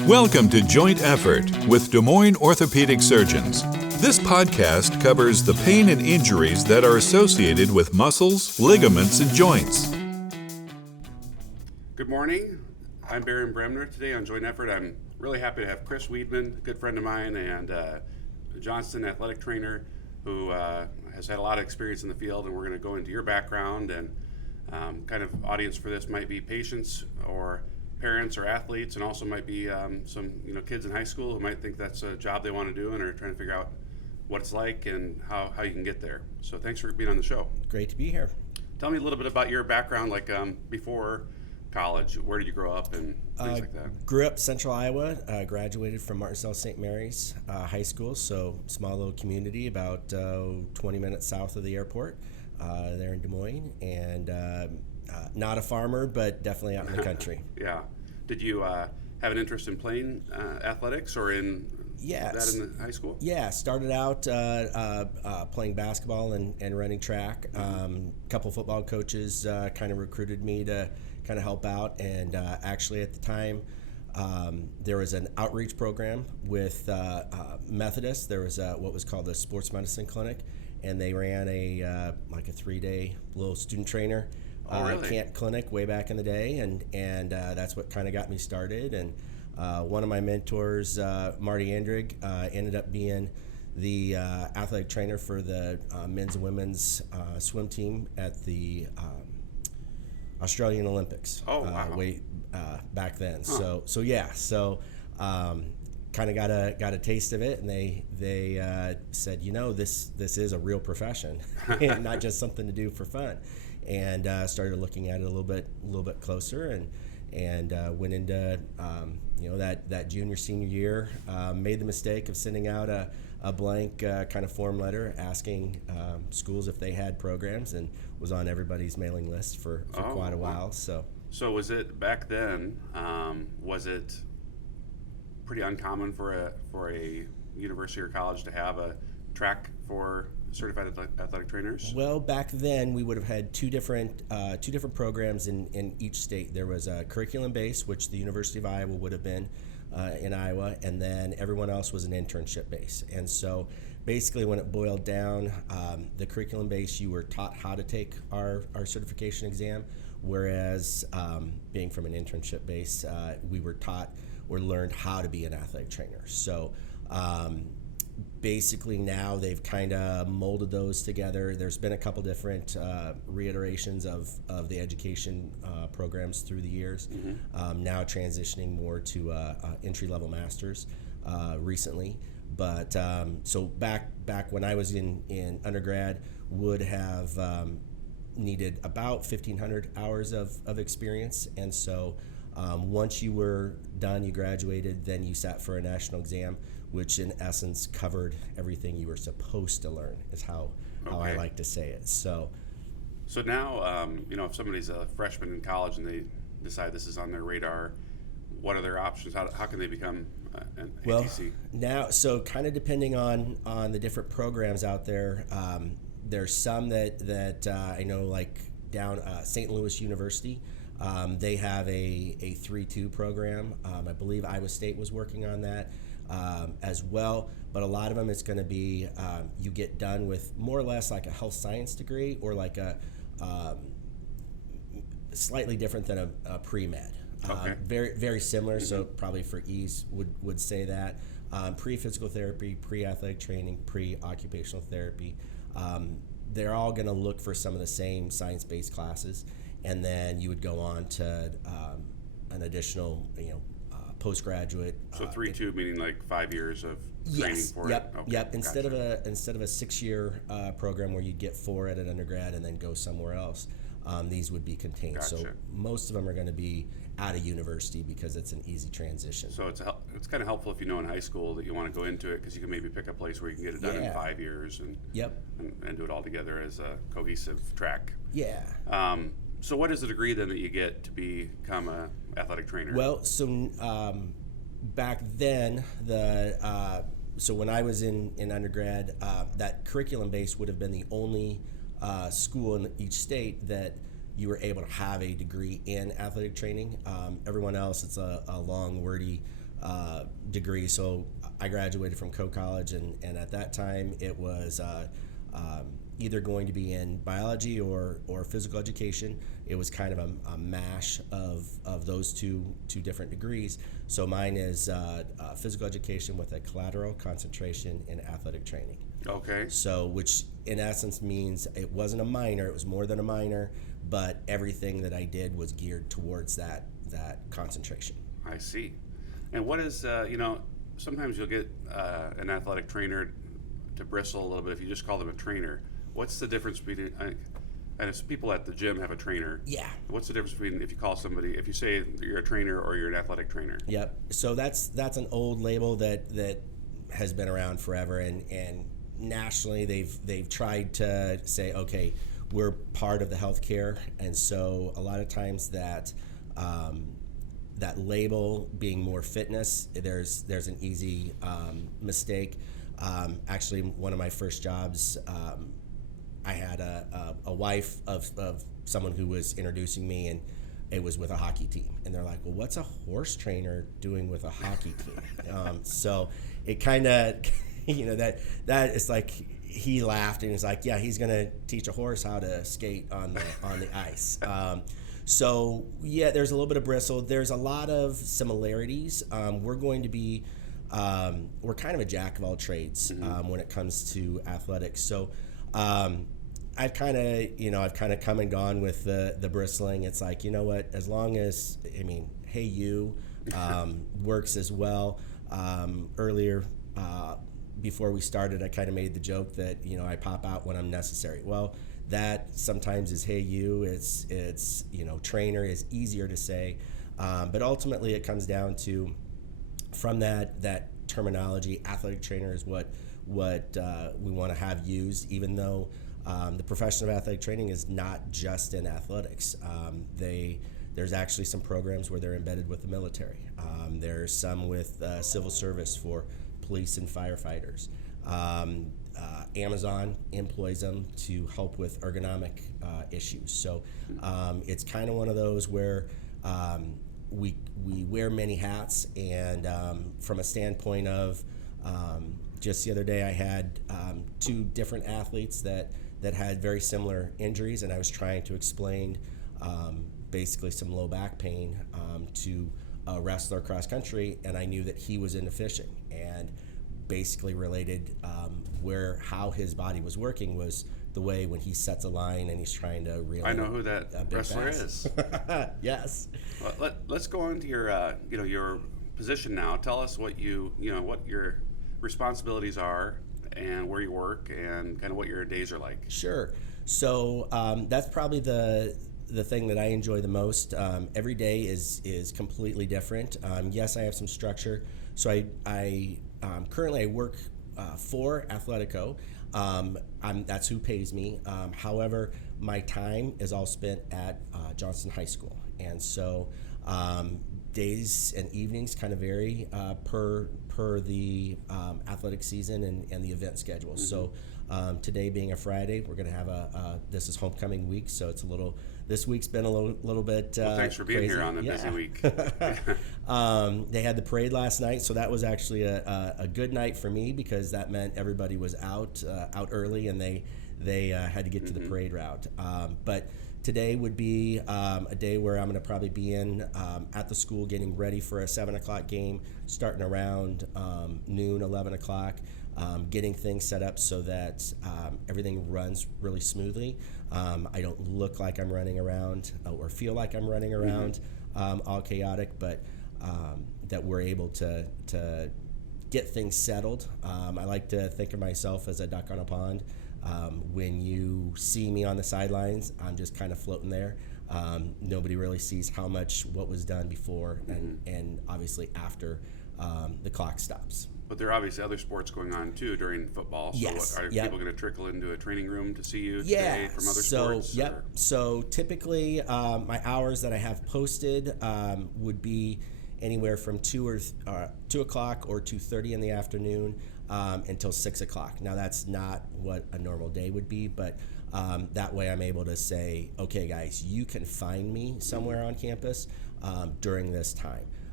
Welcome to Joint Effort with Des Moines Orthopedic Surgeons. This podcast covers the pain and injuries that are associated with muscles, ligaments, and joints. Good morning. I'm Barron Bremner. Today on Joint Effort, I'm really happy to have Chris Wiedmann, a good friend of mine, and Johnston athletic trainer who has had a lot of experience in the field, and we're going to go into your background and kind of audience for this might be patients or parents or athletes, and also might be some kids in high school who might think that's a job they want to do and are trying to figure out what it's like and how you can get there. So thanks for being on the show. Great to be here. Tell me a little bit about your background, like before college. Where did you grow up and things like that? Grew up Central Iowa, graduated from Martinsville St. Mary's High School, so small little community about 20 minutes south of the airport there in Des Moines, and not a farmer, but definitely out in the country. Yeah. Did you have an interest in playing athletics or in that in the high school? Yeah, started out playing basketball and running track. A couple football coaches kind of recruited me to kind of help out, and actually at the time there was an outreach program with Methodist. There was what was called a sports medicine clinic, and they ran a 3-day little student trainer camp clinic way back in the day, and that's what kind of got me started. And one of my mentors, Marty Andrig, ended up being the athletic trainer for the men's and women's swim team at the Australian Olympics. Oh, wow. Way back then. Huh. So kind of got a taste of it, and they said, this is a real profession and not just something to do for fun, and started looking at it a little bit closer, and went into that junior senior year. Made the mistake of sending out a blank kind of form letter asking schools if they had programs, and was on everybody's mailing list for quite a while. So was it back then? Was it pretty uncommon for a university or college to have a track for certified athletic trainers? Well, back then we would have had two different programs in each state. There was a curriculum base, which the University of Iowa would have been in Iowa, and then everyone else was an internship base. And so basically when it boiled down, the curriculum base, you were taught how to take our certification exam, whereas being from an internship base, we were taught or learned how to be an athletic trainer. So basically now they've kind of molded those together. There's been a couple different reiterations of the education programs through the years. Now transitioning more to entry-level masters recently. But so back when I was in undergrad, would have needed about 1,500 hours of experience. And so once you were done, you graduated, then you sat for a national exam, which in essence covered everything you were supposed to learn, is how I like to say it. So now, if somebody's a freshman in college and they decide this is on their radar, what are their options? How can they become an ATC? Well, now, so kind of depending on the different programs out there, there's some that I know, like down St. Louis University. They have a 3-2 program. I believe Iowa State was working on that as well, but a lot of them it's going to be you get done with more or less like a health science degree, or like a slightly different than a pre-med. Very, very similar, so probably for ease would say that. Pre-physical therapy, pre-athletic training, pre-occupational therapy. They're all going to look for some of the same science-based classes, and then you would go on to an additional, postgraduate. So 3-2 meaning like 5 years of training for it. Yep. Instead of a 6-year program where you get 4 at an undergrad and then go somewhere else, these would be contained. Gotcha. So most of them are going to be out of university because it's an easy transition. So it's kind of helpful if you know in high school that you want to go into it, because you can maybe pick a place where you can get it done in 5 years and do it all together as a cohesive track. Yeah. So what is the degree then that you get to become a athletic trainer? Well, so back then, so when I was in undergrad, that curriculum base would have been the only school in each state that you were able to have a degree in athletic training. Everyone else, it's a long, wordy degree. So I graduated from Coe College, and at that time it was either going to be in biology or physical education. It was kind of a mash of those two different degrees. So mine is physical education with a collateral concentration in athletic training. Okay. So, which in essence means it wasn't a minor, it was more than a minor, but everything that I did was geared towards that concentration. I see. And what is, sometimes you'll get an athletic trainer to bristle a little bit if you just call them a trainer. What's the difference between, and people at the gym have a trainer. Yeah. What's the difference between if you say you're a trainer or you're an athletic trainer? Yep. So that's an old label that has been around forever, and nationally they've tried to say, okay, we're part of the healthcare, and so a lot of times that label being more fitness, there's an easy mistake. Actually, one of my first jobs, I had a wife of someone who was introducing me, and it was with a hockey team, and they're like, well, what's a horse trainer doing with a hockey team? So it kind of, that it's like, he laughed and he's like, yeah, he's gonna teach a horse how to skate on the ice. So yeah, there's a little bit of bristle. There's a lot of similarities. We're going to be, we're kind of a jack of all trades when it comes to athletics. So I've kind of come and gone with the bristling. It's like, you know what, as long as, hey you works as well. Earlier, before we started, I kind of made the joke that, I pop out when I'm necessary. Well, that sometimes is hey you, it's trainer is easier to say, but ultimately it comes down to, from that terminology, athletic trainer is what we want to have used, even though the profession of athletic training is not just in athletics. There's actually some programs where they're embedded with the military. There's some with civil service for police and firefighters. Amazon employs them to help with ergonomic issues. So it's kind of one of those where we wear many hats, and from a standpoint of just the other day I had two different athletes that had very similar injuries, and I was trying to explain basically some low back pain to a wrestler cross country, and I knew that he was into fishing, and basically related how his body was working was the way when he sets a line and he's trying to reel. I know who that wrestler is. Yes. Well, let's go on to your position now. Tell us what what your responsibilities are and where you work and kind of what your days are like. Sure. So that's probably the thing that I enjoy the most. Every day is completely different. Yes, I have some structure. So I currently I work for Athletico. That's who pays me. However, my time is all spent at Johnston High School, and so days and evenings kind of vary per the athletic season and the event schedule. Mm-hmm. So today being a Friday, we're going to have this is homecoming week, so this week's been a little bit well, thanks for being crazy. Here on a busy week. They had the parade last night, so that was actually a good night for me, because that meant everybody was out early, and they had to get to the parade route. But today would be a day where I'm going to probably be at the school getting ready for a 7 o'clock game, starting around noon, 11 o'clock, getting things set up so that everything runs really smoothly. I don't look like I'm running around or feel like I'm running around all chaotic, but that we're able to get things settled. I like to think of myself as a duck on a pond. When you see me on the sidelines, I'm just kind of floating there. Nobody really sees what was done before and obviously after the clock stops. But there are obviously other sports going on too during football. So yes. Are people going to trickle into a training room to see you today from other sports? Yep. Or? So typically my hours that I have posted would be anywhere from 2 o'clock or 2:30 in the afternoon until 6 o'clock. Now that's not what a normal day would be, but that way I'm able to say, okay guys, you can find me somewhere on campus during this time.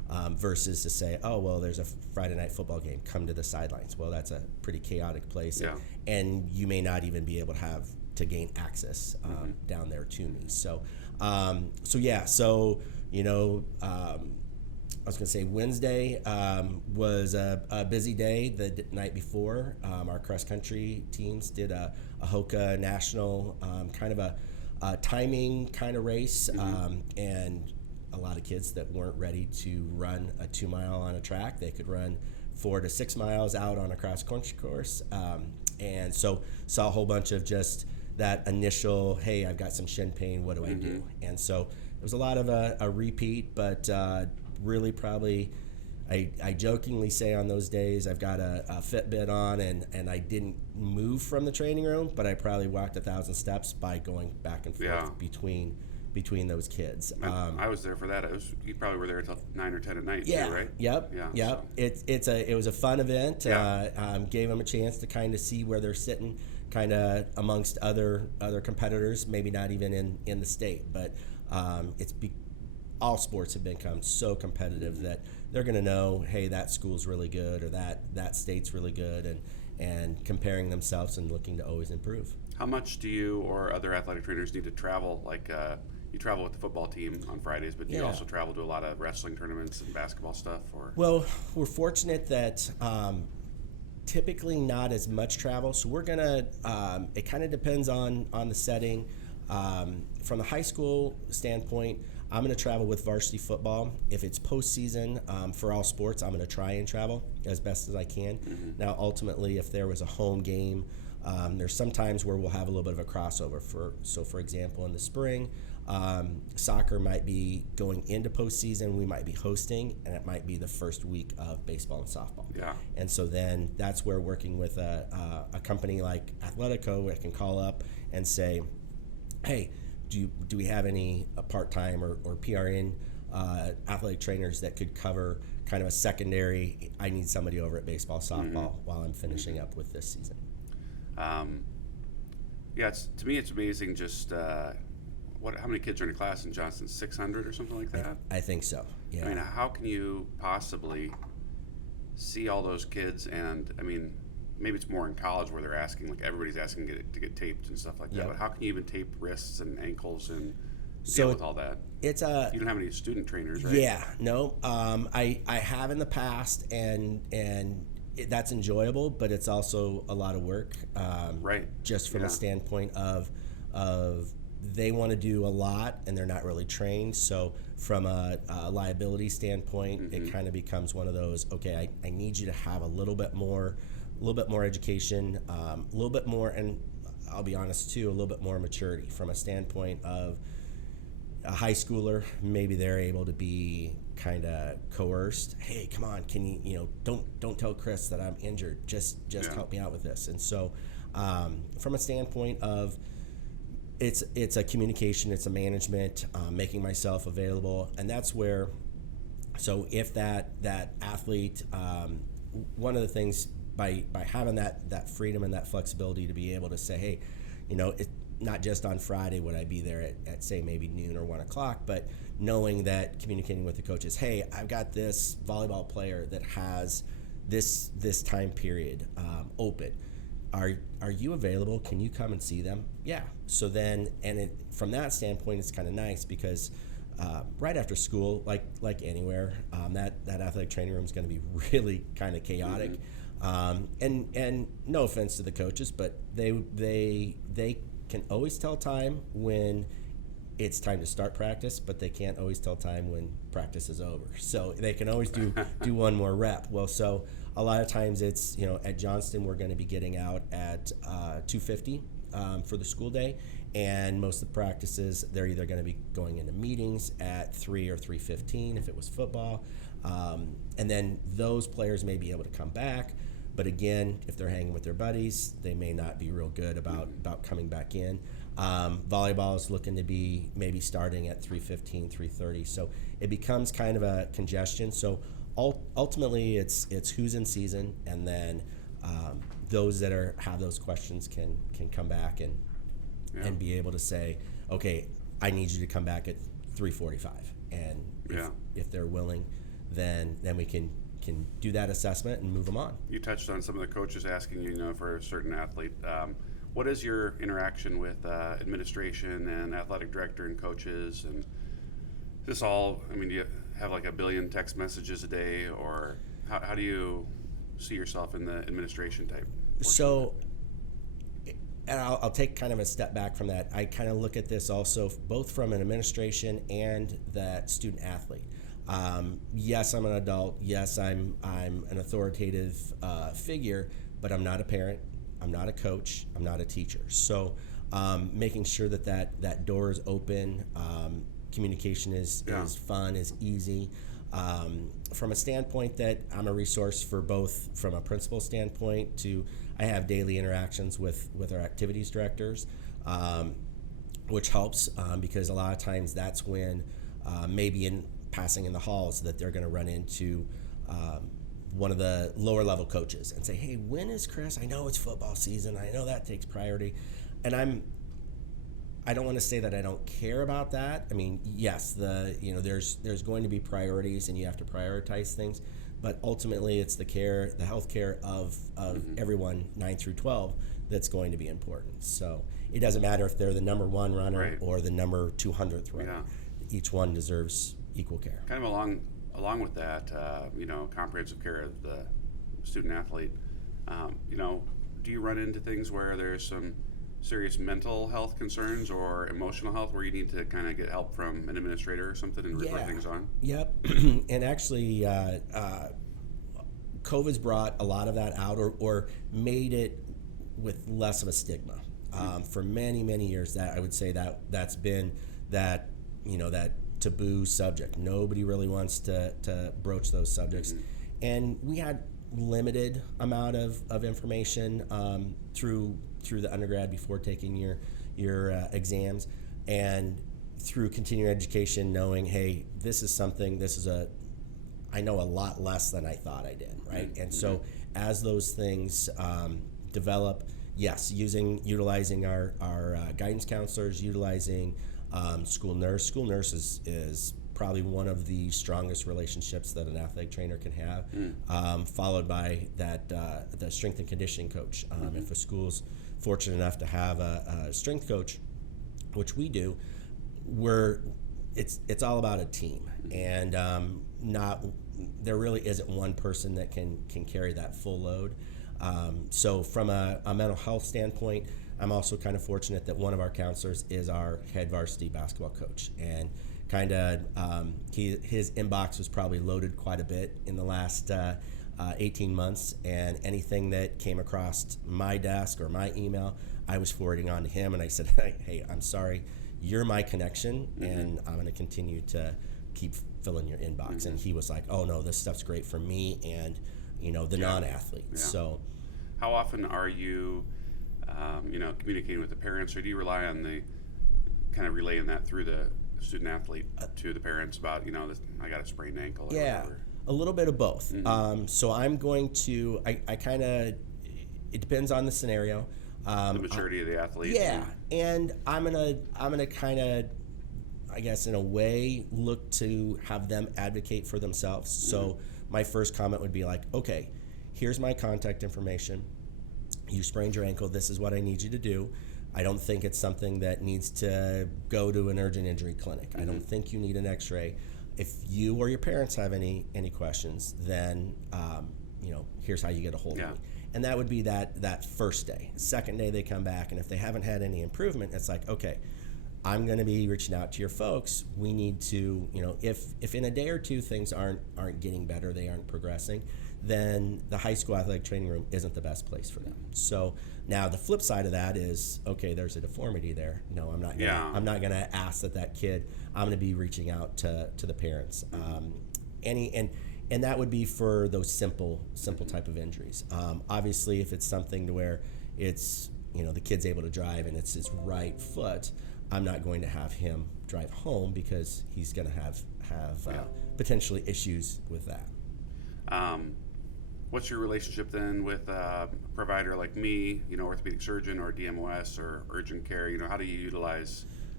versus to say, oh, well, there's a Friday night football game, come to the sidelines. Well, that's a pretty chaotic place, and you may not even be able to gain access down there to me. So, I was going to say Wednesday was a busy day. The night before, our cross-country teams did a HOCA national kind of a timing kind of race, and a lot of kids that weren't ready to run a 2 mile on a track. They could run 4 to 6 miles out on a cross-country course, and so saw a whole bunch of just that initial, hey, I've got some shin pain, what do I do? And so it was a lot of a repeat, but really probably, I jokingly say on those days I've got a Fitbit on and I didn't move from the training room, but I probably walked 1,000 steps by going back and forth between those kids. I was there for that. You probably were there until 9 or 10 at night, too, right? Yep. So. It was a fun event. Gave them a chance to kind of see where they're sitting, kind of amongst other competitors, maybe not even in the state, but all sports have become so competitive that they're going to know, hey, that school's really good, or that state's really good, and comparing themselves and looking to always improve. How much do you or other athletic trainers need to travel? Like you travel with the football team on Fridays, but do you also travel to a lot of wrestling tournaments and basketball stuff? Or well, we're fortunate that typically not as much travel, so we're gonna. It kind of depends on the setting. From the high school standpoint, I'm going to travel with varsity football. If it's postseason for all sports, I'm going to try and travel as best as I can. Now, ultimately, if there was a home game, there's some times where we'll have a little bit of a crossover. For example, in the spring, soccer might be going into postseason. We might be hosting, and it might be the first week of baseball and softball. Yeah. And so then that's where working with a company like Athletico, I can call up and say, hey, do we have any part-time or PRN athletic trainers that could cover kind of a secondary, I need somebody over at baseball, softball while I'm finishing up with this season? To me it's amazing just how many kids are in a class in Johnston? 600 or something like that? I think so, yeah. I mean, how can you possibly see all those kids? And I mean, maybe it's more in college where they're asking, like everybody's asking to get taped and stuff like that. But how can you even tape wrists and ankles and deal with all that? You don't have any student trainers, right? Yeah, no. I have in the past, and that's enjoyable, but it's also a lot of work. Right. Just from a standpoint of they want to do a lot and they're not really trained. So from a liability standpoint, it kind of becomes one of those. Okay, I need you to have a little bit more education, a little bit more, and I'll be honest too, a little bit more maturity from a standpoint of a high schooler. Maybe they're able to be kind of coerced. Hey, come on, can you don't tell Chris that I'm injured. Just help me out with this. And so, from a standpoint of it's a communication, it's a management, making myself available, and that's where. So if that athlete, one of the things. By having that freedom and that flexibility to be able to say, hey, it's not just on Friday would I be there at say maybe noon or 1 o'clock, but knowing that communicating with the coaches, hey, I've got this volleyball player that has this time period open. Are you available? Can you come and see them? Yeah. So then, from that standpoint, it's kind of nice because right after school, like anywhere, that athletic training room is going to be really kind of chaotic. And no offense to the coaches, but they can always tell time when it's time to start practice, but they can't always tell time when practice is over. So they can always do one more rep. Well, so a lot of times it's, at Johnston, we're going to be getting out at 2:50 for the school day. And most of the practices, they're either going to be going into meetings at 3 or 3:15 if it was football. And then those players may be able to come back. But again, if they're hanging with their buddies, they may not be real good about coming back in. Volleyball is looking to be maybe starting at 3:15, 3:30. So it becomes kind of a congestion. So ultimately, it's who's in season, and then those that have those questions can come back and be able to say, okay, I need you to come back at 3:45. And if they're willing, then we can do that assessment and move them on. You touched on some of the coaches asking you, for a certain athlete. What is your interaction with administration and athletic director and coaches? And this all, do you have like a billion text messages a day, or how do you see yourself in the administration type portion? So, and I'll take kind of a step back from that. I kind of look at this also both from an administration and that student athlete. Yes, I'm an adult. Yes, I'm an authoritative figure, but I'm not a parent. I'm not a coach. I'm not a teacher. So making sure that door is open, communication is fun, is easy. From a standpoint that I'm a resource for both, from a principal standpoint to I have daily interactions with our activities directors, which helps because a lot of times that's when maybe in passing in the halls that they're going to run into one of the lower level coaches and say, hey, when is Chris? I know it's football season. I know that takes priority. And I don't want to say that I don't care about that. Yes, there's going to be priorities and you have to prioritize things, but ultimately it's the health care of everyone 9 through 12 that's going to be important. So it doesn't matter if they're the number 1 runner or the number 200th runner. Yeah. Each one deserves equal care. Kind of along with that, comprehensive care of the student athlete. Do you run into things where there's some serious mental health concerns or emotional health where you need to kind of get help from an administrator or something and refer things on? Yep. And actually, COVID's brought a lot of that out or made it with less of a stigma. For many, many years, that I would say that's been that taboo subject. Nobody really wants to broach those subjects. And we had limited amount of information through the undergrad before taking your exams, and through continuing education, knowing, hey, I know a lot less than I thought I did, right? And so as those things develop, yes, utilizing our guidance counselors, utilizing school nurse is probably one of the strongest relationships that an athletic trainer can have, followed by the strength and conditioning coach. If a school's fortunate enough to have a strength coach, which we do, it's all about a team, and there really isn't one person that can carry that full load. So from a mental health standpoint, I'm also kind of fortunate that one of our counselors is our head varsity basketball coach, and kind of his inbox was probably loaded quite a bit in the last 18 months, and anything that came across my desk or my email, I was forwarding on to him, and I said, hey, I'm sorry, you're my connection, and I'm going to continue to keep filling your inbox. And he was like, oh no, this stuff's great for me and the non-athletes. Yeah. So how often are you communicating with the parents, or do you rely on the kind of relaying that through the student athlete to the parents about I got a sprained ankle or whatever? A little bit of both. So I'm going to I kind of, it depends on the scenario, the maturity of the athlete. And I'm gonna kind of, I guess in a way, look to have them advocate for themselves. So my first comment would be like, okay, here's my contact information. You sprained your ankle. This is what I need you to do. I don't think it's something that needs to go to an urgent injury clinic. I don't think you need an x-ray. If you or your parents have any questions, then here's how you get a hold of me. And that would be that first day. Second day they come back, and if they haven't had any improvement, it's like, okay, I'm going to be reaching out to your folks. We need to, if in a day or two things aren't getting better, they aren't progressing, then the high school athletic training room isn't the best place for them. So now the flip side of that is, okay, there's a deformity there. No, I'm not going to ask that kid. I'm going to be reaching out to the parents. And that would be for those simple type of injuries. Obviously, if it's something to where it's, the kid's able to drive and it's his right foot, I'm not going to have him drive home because he's going to have potentially issues with that. What's your relationship then with a provider like me, orthopedic surgeon or DMOS or urgent care? How do you utilize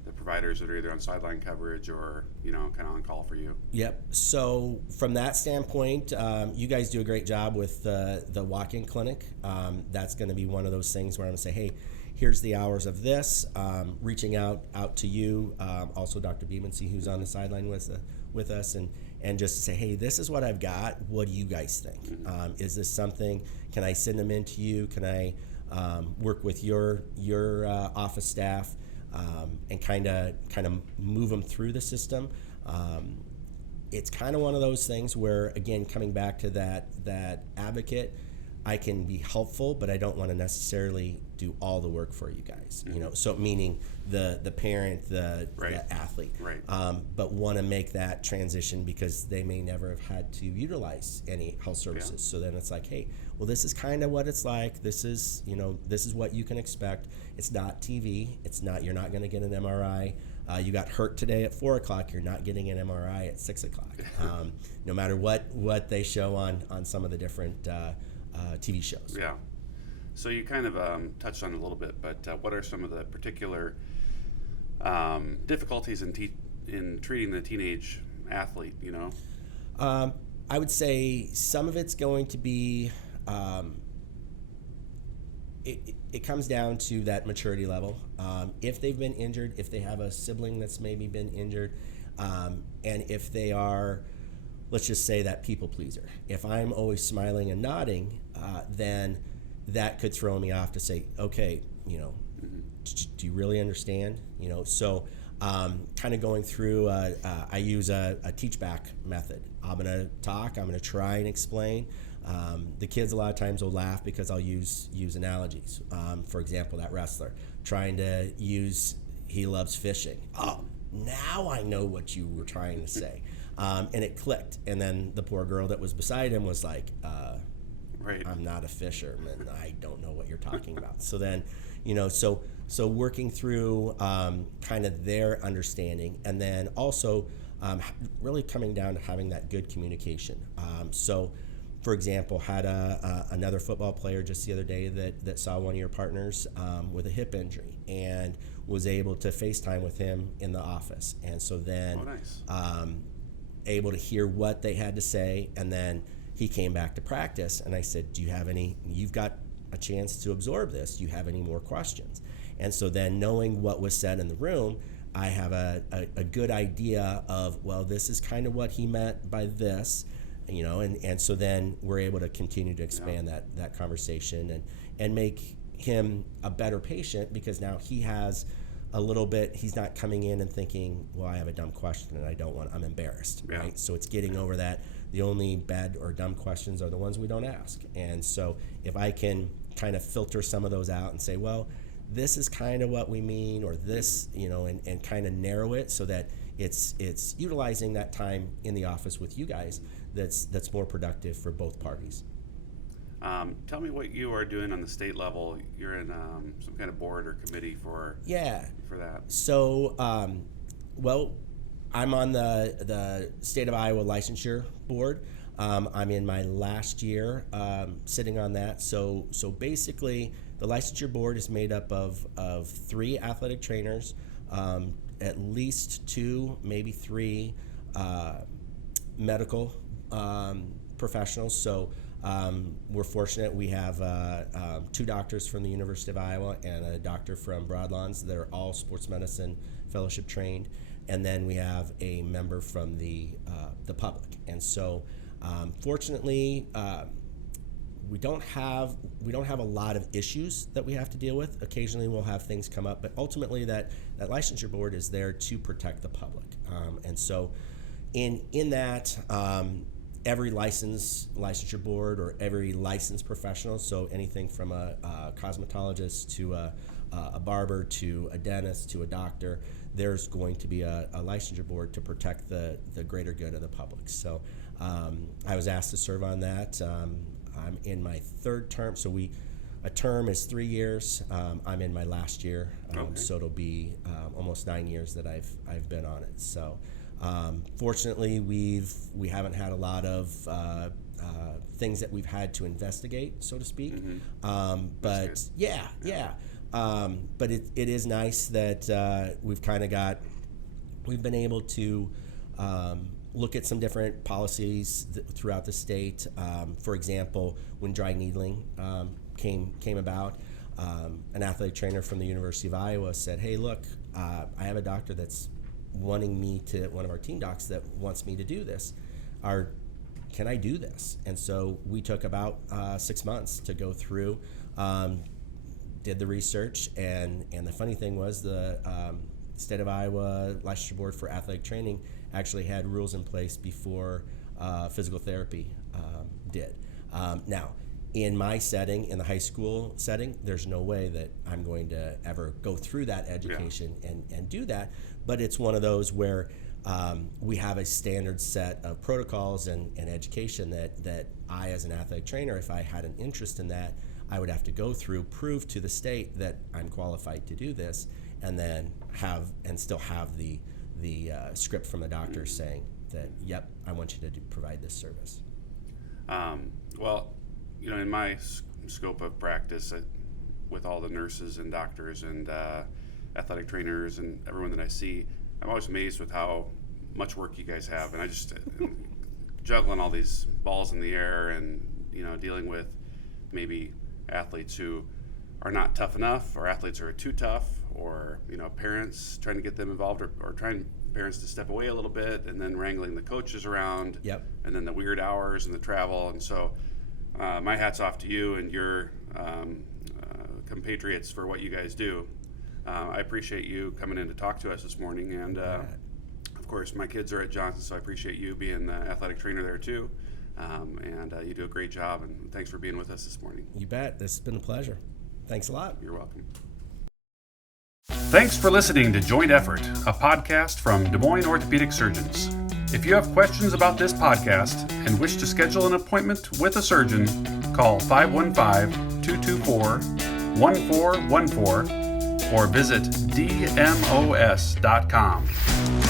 the providers that are either on sideline coverage or, kind of on call for you? Yep. So from that standpoint, you guys do a great job with the walk-in clinic. That's going to be one of those things where I'm going to say, hey, here's the hours of this, reaching out to you, also Dr. Wiedmann, who's on the sideline with us, and just to say, hey, this is what I've got. What do you guys think? Is this something? Can I send them in to you? Can I work with your office staff and kind of move them through the system? It's kind of one of those things where, again, coming back to that advocate, I can be helpful, but I don't want to necessarily do all the work for you guys. So meaning the parent, the athlete, right. But want to make that transition because they may never have had to utilize any health services. Yeah. So then it's like, hey, well, this is kind of what it's like. This is what you can expect. It's not TV. You're not going to get an MRI. You got hurt today at 4:00. You're not getting an MRI at 6:00. No matter what they show on some of the different TV shows. Yeah. So you kind of touched on it a little bit, but what are some of the particular difficulties in treating the teenage athlete? I would say some of it's going to be it comes down to that maturity level. If they've been injured, if they have a sibling that's maybe been injured, and if they are, let's just say, that people pleaser. If I'm always smiling and nodding, then that could throw me off to say, okay, do you really understand? So kind of going through, I use a teach back method. I'm going to talk, I'm going to try and explain. The kids a lot of times will laugh because I'll use analogies. For example, that wrestler trying to use, he loves fishing. Oh, now I know what you were trying to say. And it clicked. And then the poor girl that was beside him was like, right. I'm not a fisherman. I don't know what you're talking about. So then, so working through kind of their understanding, and then also really coming down to having that good communication. So, for example, had another football player just the other day that saw one of your partners with a hip injury and was able to FaceTime with him in the office. And so then able to hear what they had to say, and then he came back to practice, and I said, you've got a chance to absorb this, do you have any more questions? And so then knowing what was said in the room, I have a good idea of, well, this is kind of what he meant by this, and so then we're able to continue to expand that conversation and make him a better patient, because now he has a little bit, he's not coming in and thinking, well, I have a dumb question and I'm embarrassed, right? So it's getting over that. The only bad or dumb questions are the ones we don't ask. And so if I can kind of filter some of those out and say, well, this is kind of what we mean, or this, and kind of narrow it so that it's utilizing that time in the office with you guys that's more productive for both parties. Tell me what you are doing on the state level. You're in some kind of board or committee for that. So, well, I'm on the State of Iowa Licensure Board. I'm in my last year sitting on that. So basically, the Licensure Board is made up of 3 athletic trainers, at least 2, maybe 3 medical professionals. So we're fortunate. We have 2 doctors from the University of Iowa and a doctor from Broadlawns that are all sports medicine fellowship trained. And then we have a member from the public. And so fortunately, we don't have a lot of issues that we have to deal with. Occasionally we'll have things come up, but ultimately that licensure board is there to protect the public. And so in that, every licensure board, or every licensed professional, so anything from a cosmetologist to a barber to a dentist to a doctor, there's going to be a licensure board to protect the greater good of the public. So I was asked to serve on that. I'm in my 3rd term, so a term is 3 years. I'm in my last year, so it'll be almost 9 years that I've been on it. So fortunately, we haven't had a lot of things that we've had to investigate, so to speak. But But it is nice that we've been able to look at some different policies throughout the state. For example, when dry needling came about, an athletic trainer from the University of Iowa said, "Hey, look, I have a doctor that's one of our team docs that wants me to do this. Can I do this?" And so we took about 6 months to go through, did the research, and the funny thing was the State of Iowa Licensure Board for Athletic Training actually had rules in place before physical therapy did. Now, in my setting, in the high school setting, there's no way that I'm going to ever go through that education and do that. But it's one of those where we have a standard set of protocols and education that I, as an athletic trainer, if I had an interest in that, I would have to go through, prove to the state that I'm qualified to do this, and then still have the script from the doctor saying that, yep, I want you to provide this service. Well, in my scope of practice, with all the nurses and doctors and athletic trainers and everyone that I see, I'm always amazed with how much work you guys have. And I just juggling all these balls in the air and, dealing with maybe athletes who are not tough enough, or athletes who are too tough, or, parents trying to get them involved, or trying parents to step away a little bit, and then wrangling the coaches around, and then the weird hours and the travel. And so my hat's off to you and your compatriots for what you guys do. I appreciate you coming in to talk to us this morning, and of course my kids are at Johnson, so I appreciate you being the athletic trainer there too, and you do a great job, and thanks for being with us this morning. You bet. This has been a pleasure. Thanks a lot. You're welcome. Thanks for listening to Joint Effort, a podcast from Des Moines Orthopedic Surgeons. If you have questions about this podcast and wish to schedule an appointment with a surgeon, call 515-224-1414 or visit dmos.com.